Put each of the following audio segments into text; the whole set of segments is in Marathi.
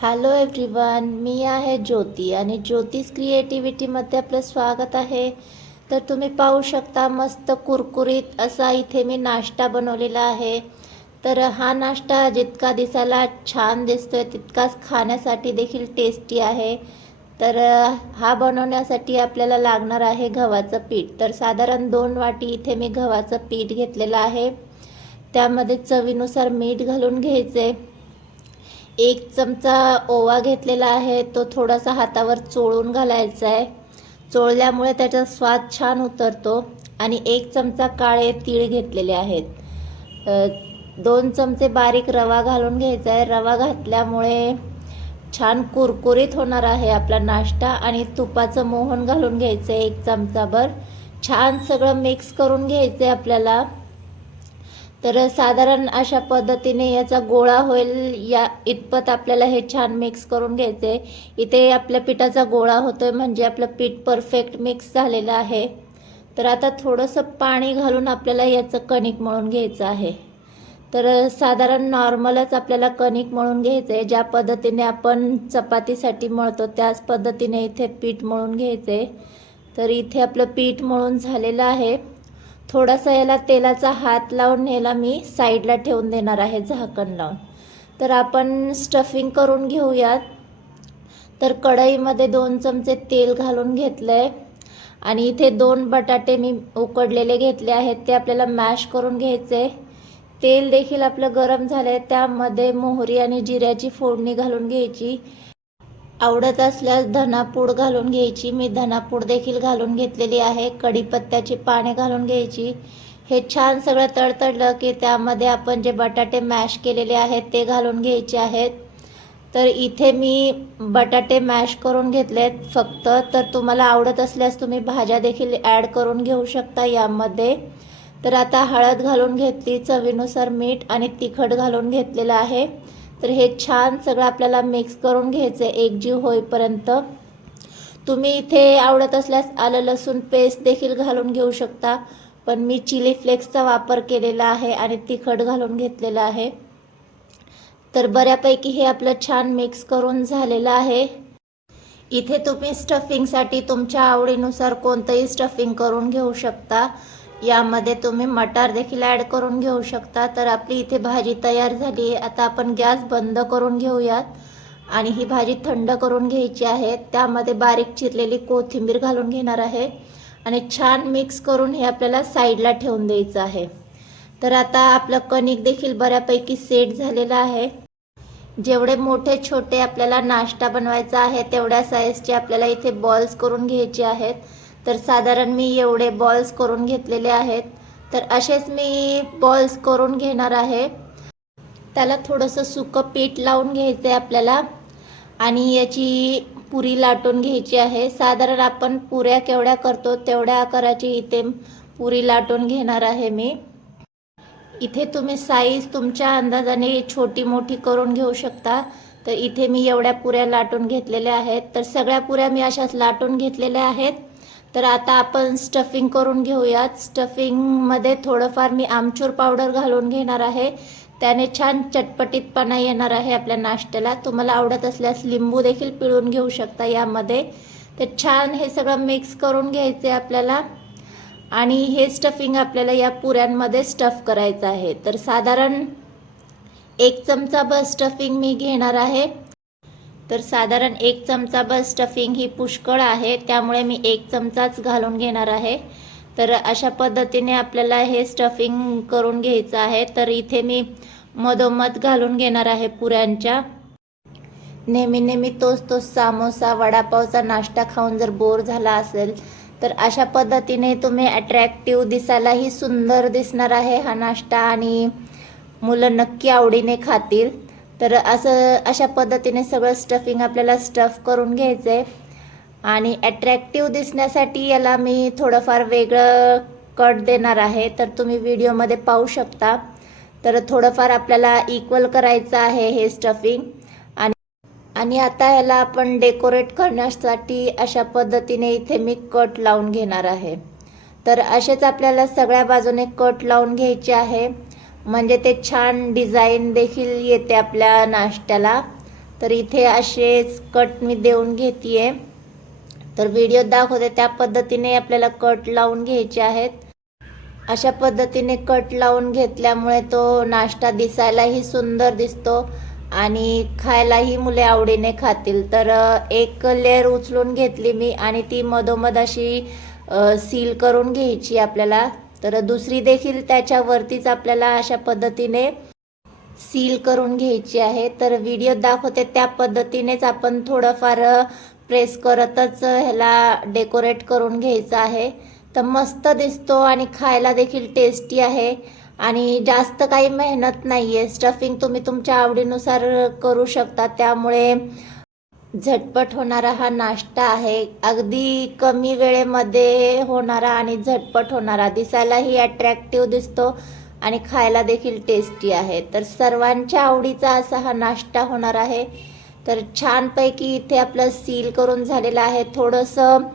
हॅलो एव्हरीवन मी आहे ज्योती आणि ज्योतीस क्रिएटिव्हिटीमध्ये आपलं स्वागत आहे. तर तुम्ही पाहू शकता मस्त कुरकुरीत असा इथे मी नाश्ता बनवलेला आहे. तर हा नाश्ता जितका दिसायला छान दिसतोय तितकाच खाण्यासाठी देखील टेस्टी आहे. तर हा बनवण्यासाठी आपल्याला लागणार आहे गव्हाचं पीठ. तर साधारण दोन वाटी इथे मी गव्हाचं पीठ घेतलेलं आहे. त्यामध्ये चवीनुसार मीठ घालून घ्यायचे. एक चमचा ओवा घेतलेला आहे. तो थोडासा हातावर चोळून घालायचा आहे चोळल्यामुळे त्याचा स्वाद छान उतरतो आणि एक चमचा काळे तीळ घेतलेले आहेत. दोन चमचे बारीक रवा घालून घ्यायचा आहे रवा घातल्यामुळे छान कुरकुरीत होणार आहे आपला नाश्ता आणि तुपाचं मोहन घालून घ्यायचं आहे एक चमचाभर. छान सगळं मिक्स करून घ्यायचं आहे आपल्याला. तर साधारण अशा पद्धतीने याचा गोळा होईल. या इतपत आपल्याला हे छान मिक्स करून घ्यायचे. आहे इथे आपल्या पिठाचा गोळा होतोय म्हणजे आपलं पीठ परफेक्ट मिक्स झालेलं आहे. तर आता थोडंसं पाणी घालून आपल्याला याचं कणिक मळून घ्यायचं आहे. तर साधारण नॉर्मलच आपल्याला कणिक मळून घ्यायचं आहे ज्या पद्धतीने आपण चपातीसाठी मळतो त्याच पद्धतीने इथे पीठ मळून घ्यायचं आहे तर इथे आपलं पीठ मळून झालेलं आहे. थोडासा याला तेलाचा हात लावून याला मी साईडला ठेवून देणार आहे झाकण लावून. तर आपण स्टफिंग करून घेऊयात. तर कढईमध्ये दोन चमचे तेल घालून घेतलं आहे आणि इथे दोन बटाटे मी उकडलेले घेतले आहेत ते आपल्याला मॅश करून घ्यायचे. तेल देखील आपलं गरम झालं आहे त्यामध्ये मोहरी आणि जिऱ्याची फोडणी घालून घ्यायची. आवडत असल्यास धनापूड घालून घ्यायची. मी धनापूड देखील घालून घेतलेली आहे. कढीपत्त्याची पाने घालून घ्यायची. हे छान सगळं तडतडलं की त्यामध्ये आपण जे बटाटे मॅश केलेले आहेत ते घालून घ्यायचे आहेत. तर इथे मी बटाटे मॅश करून घेतलेत फक्त. तर तुम्हाला आवडत असल्यास तुम्ही भाज्या देखील ॲड करून घेऊ शकता यामध्ये. तर आता हळद घालून घेतली चवीनुसार मीठ आणि तिखट घालून घेतलेलं आहे. तर हे छान सगळं आपल्याला मिक्स करून घ्यायचं आहे एकजीव होईपर्यंत. तुम्ही इथे आवडत असल्यास आलं लसूण पेस्ट देखील घालून घेऊ शकता. पण मी चिली फ्लेक्सचा वापर केलेला आहे आणि तिखट घालून घेतलेलं आहे. तर बऱ्यापैकी हे आपलं छान मिक्स करून झालेलं आहे. इथे तुम्ही स्टफिंगसाठी तुमच्या आवडीनुसार कोणतंही स्टफिंग करून घेऊ शकता. यामध्ये तुम्ही मटार देखील ॲड करून घेऊ शकता. तर आपली इथे भाजी तयार झाली आहे. आता आपण गॅस बंद करून घेऊयात. आणि ही भाजी थंड करून घ्यायची आहे. त्यामध्ये बारीक चिरलेली कोथिंबीर घालून घेणार आहे. आणि छान मिक्स करून हे आपल्याला साईडला ठेवून द्यायचं आहे. तर आता आपलं कणिक देखील बऱ्यापैकी सेट झालेलं आहे. जेवढे मोठे छोटे आपल्याला नाश्ता बनवायचा आहे तेवढ्या साईजचे आपल्याला इथे बॉल्स करून घ्यायचे आहेत. तर साधारण मी एवढे बॉल्स करून घेतलेले आहेत. तर असेच मी बॉल्स करून घेणार आहे. त्याला थोडंसं सुकं पीठ लावून घ्यायचं आहे आपल्याला. आणि याची पुरी लाटून घ्यायची आहे. साधारण आपण पुऱ्या केवढ्या करतो तेवढ्या आकाराची इथे पुरी लाटून घेणार आहे मी. इथे तुम्ही साईज तुमच्या अंदाजाने छोटी मोठी करून घेऊ शकता. तर इथे मी एवढ्या पुऱ्या लाटून घेतलेल्या आहेत. तर सगळ्या पुऱ्या मी अशाच लाटून घेतलेल्या आहेत. तर आता आपण स्टफिंग करून घेऊयात. स्टफिंगमध्ये थोडंफार मी आमचूर पावडर घालून घेणार आहे. त्याने छान चटपटीतपणा येणार आहे आपल्या नाश्त्याला. तुम्हाला आवडत असल्यास लिंबू देखील पिळून घेऊ शकता यामध्ये. तर छान हे सगळं मिक्स करून घ्यायचे आपल्याला. आणि हे स्टफिंग आपल्याला या पुऱ्यांमध्ये स्टफ करायचं आहे. तर साधारण एक चमचा बस स्टफिंग मी घेणार आहे. तर साधारण एक चमचा बस स्टफिंग ही पुष्कळ आहे त्यामुळे मी एक चमचाच घालून घेणार आहे. तर अशा पद्धतीने आपल्याला हे स्टफिंग करून घ्यायचं आहे. तर इथे मी मधोमध घालून घेणार आहे पुऱ्यांच्या. नेहमी नेहमी तोच तोच सामोसा वडापावचा नाश्ता खाऊन जर बोर झाला असेल तर अशा पद्धतीने तुम्ही अट्रॅक्टिव्ह दिसायलाही सुंदर दिसणार आहे हा नाश्ता आणि मुलं नक्की आवडीने खातील. तर असं अशा पद्धतीने सगळं स्टफिंग आपल्याला स्टफ करून घ्यायचं आहे आणि ॲट्रॅक्टिव्ह दिसण्यासाठी याला मी थोडंफार वेगळं कट देणार आहे. तर तुम्ही व्हिडिओमध्ये पाहू शकता. तर थोडंफार आपल्याला इक्वल करायचं आहे हे स्टफिंग आणि आणि आता याला आपण डेकोरेट करण्यासाठी अशा पद्धतीने इथे मी कट लावून घेणार आहे. तर असेच आपल्याला सगळ्या बाजूने कट लावून घ्यायचे आहे. म्हणजे ते छान डिझाईन देखील येते आपल्या नाश्त्याला. तर इथे असेच कट मी देऊन घेते तर व्हिडिओ दाखवते त्या पद्धतीने आपल्याला कट लावून घ्यायचे आहेत. अशा पद्धतीने कट लावून घेतल्यामुळे तो नाश्ता दिसायलाही सुंदर दिसतो आणि खायलाही मुले आवडीने खातील. तर एक लेअर उचलून घेतली मी आणि ती मधोमध अशी सील करून घ्यायची आपल्याला. तर दुसरी देखील त्याच्यावरतीच आपल्याला अशा पद्धतीने सील करून घ्यायची आहे. तर व्हिडिओ दाखवते त्या पद्धतीनेच आपण थोडंफार प्रेस करतच ह्याला डेकोरेट करून घ्यायचं आहे. तर मस्त दिसतो आणि खायला देखील टेस्टी आहे. आणि जास्त काही मेहनत नाही आहे स्टफिंग तुम्ही तुमच्या आवडीनुसार करू शकता. त्यामुळे झटपट होणारा हा नाश्ता आहे. अगदी कमी वेळेमध्ये होणारा आणि झटपट होणारा दिसायलाही अट्रॅक्टिव्ह दिसतो आणि खायला देखील टेस्टी आहे. तर सर्वांच्या आवडीचा असा हा नाश्ता होणार आहे. तर छानपैकी इथे आपलं सील करून झालेलं आहे. थोडंसं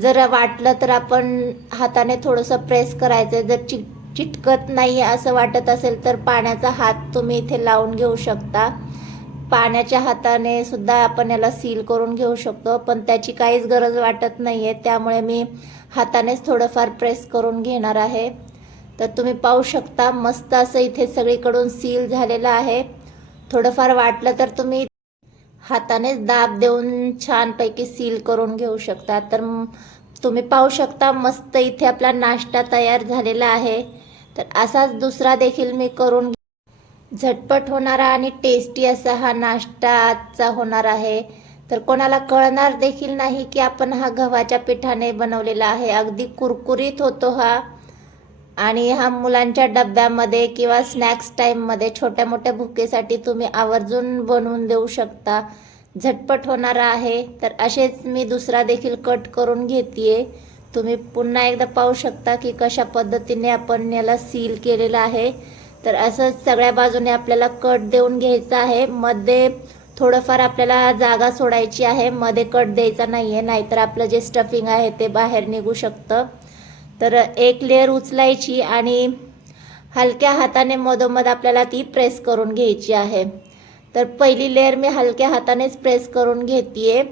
जर वाटलं तर आपण हाताने थोडंसं प्रेस करायचं जर चिट चिटकत नाही असं वाटत असेल तर पाण्याचा हात तुम्ही इथे लावून घेऊ शकता. पाण्याच्या हाताने सुद्धा आपण याला सील करून घेऊ शकतो पण त्याची काहीच गरज वाटत नाही आहे त्यामुळे मी हातानेच थोडंफार प्रेस करून घेणार आहे. तर तुम्ही पाहू शकता मस्त असं इथे सगळीकडून सील झालेलं आहे. थोडंफार वाटलं तर तुम्ही हातानेच दाब देऊन छानपैकी सील करून घेऊ शकता. तर तुम्ही पाहू शकता मस्त इथे आपला नाश्ता तयार झालेला आहे. तर असाच दुसरा देखील मी करून झटपट होणारा आणि टेस्टी असा हा नाश्ता आजचा होणार आहे. तर कोणाला कळणार देखील नाही की आपण हा गव्हाच्या पिठाने बनवलेला आहे. अगदी कुरकुरीत होतो हा. आणि हा मुलांच्या डब्यामध्ये किंवा स्नॅक्स टाईममध्ये छोट्या मोठ्या भुकेसाठी तुम्ही आवर्जून बनवून देऊ शकता. झटपट होणारा आहे. तर असेच मी दुसरा देखील कट करून घेते तुम्ही पुन्हा एकदा पाहू शकता की कशा पद्धतीने आपण याला सील केलेलं आहे. तर असं सगळ्या बाजूने आपल्याला कट देऊन घ्यायचा आहे. मध्ये थोडंफार आपल्याला जागा सोडायची आहे. मध्ये कट द्यायचा नाही आहे नाहीतर आपलं जे स्टफिंग आहे ते बाहेर निघू शकतं. तर एक लेअर उचलायची आणि हलक्या हाताने मधोमध आपल्याला ती प्रेस करून घ्यायची आहे. तर पहिली लेअर मी हलक्या हातानेच प्रेस करून घेते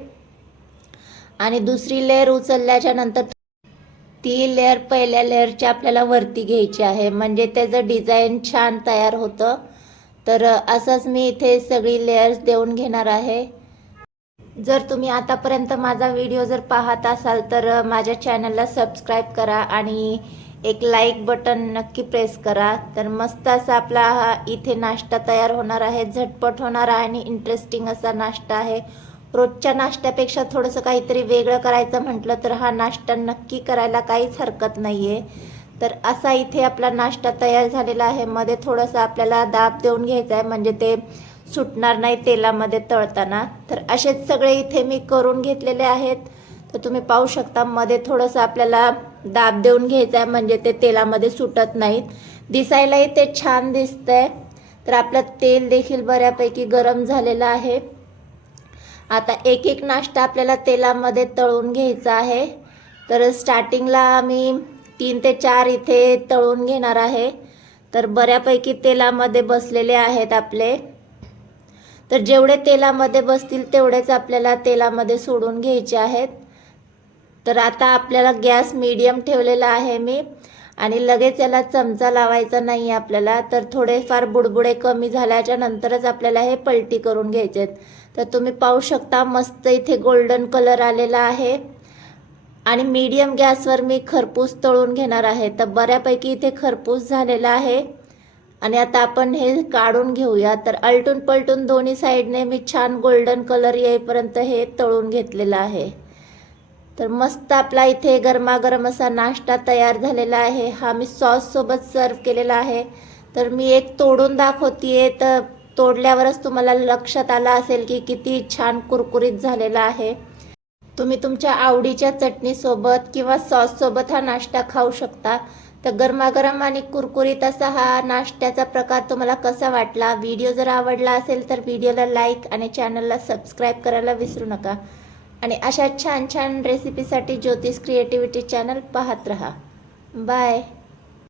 आणि दुसरी लेअर उचलल्याच्या नंतर ती लेअर पहिल्या लेअरच्या आपल्याला वरती घ्यायची आहे. म्हणजे त्याचं डिझाईन छान तयार होतं. तर असंच मी इथे सगळी लेअर्स देऊन घेणार आहे. जर तुम्ही आतापर्यंत माझा व्हिडिओ जर पाहत असाल तर माझ्या चॅनलला सबस्क्राईब करा आणि एक लाईक बटन नक्की प्रेस करा. तर मस्त असा आपला हा इथे नाश्ता तयार होणार आहे. झटपट होणार आहे आणि इंटरेस्टिंग असा नाश्ता आहे. रोजच्या नाश्त्यापेक्षा थोडंसं काहीतरी वेगळं करायचं म्हटलं तर हा नाश्ता नक्की करायला काहीच हरकत नाही आहे तर असा इथे आपला नाश्ता तयार झालेला आहे. मध्ये थोडंसं आपल्याला दाब देऊन घ्यायचा आहे. म्हणजे ते सुटणार नाही तेलामध्ये तळताना. तर असेच सगळे इथे मी करून घेतलेले आहेत. तर तुम्ही पाहू शकता मध्ये थोडंसं आपल्याला दाब देऊन घ्यायचं आहे. म्हणजे ते तेलामध्ये सुटत नाहीत. दिसायलाही ते छान दिसतंय. तर आपलं तेल देखील बऱ्यापैकी गरम झालेलं आहे. आता एक एक नाश्ता आपल्याला तेलामध्ये तळून घ्यायचा आहे. तर स्टार्टिंगला आम्ही तीन ते चार इथे तळून घेणार आहे. तर बऱ्यापैकी तेलामध्ये बसलेले आहेत आपले. तर जेवढे तेलामध्ये बसतील तेवढेच आपल्याला तेलामध्ये सोडून घ्यायचे आहेत. तर आता आपल्याला गॅस मीडियम ठेवलेला आहे मी आणि लगेच याला चमचा लावायचा नाही आहे आपल्याला. तर थोडेफार बुडबुडे कमी झाल्याच्या नंतरच आपल्याला हे पलटी करून घ्यायचे आहेत तर तुम्ही पाहू शकता मस्त इथे गोल्डन कलर आलेला आहे. आणि मीडियम गॅसवर मी खरपूस तळून घेणार आहे. तर बऱ्यापैकी इथे खरपूस झालेला आहे. आणि आता आपण हे काढून घेऊया. तर अलटून पलटून दोन्ही साईडने मी छान गोल्डन कलर येईपर्यंत हे तळून घेतलेलं आहे. तर मस्त आपला इथे गरमागरम असा नाश्ता तयार झालेला आहे. हा मी सॉससोबत सर्व केलेला आहे. तर मी एक तोडून दाखवतीये. तर तोडल्यावरच तुम्हाला लक्षात आलं असेल की किती छान कुरकुरीत झालेला आहे. तुम्ही तुमच्या आवडीच्या चटणीसोबत किंवा सॉससोबत हा नाश्ता खाऊ शकता. तर गरमागरम आणि कुरकुरीत असा हा नाश्त्याचा प्रकार तुम्हाला कसा वाटला? व्हिडिओ जर आवडला असेल तर व्हिडिओला लाईक आणि चॅनलला सबस्क्राईब करायला विसरू नका. आणि अशा छान छान रेसिपीसाठी ज्योतिष क्रिएटिव्हिटी चॅनल पाहत रहा. बाय.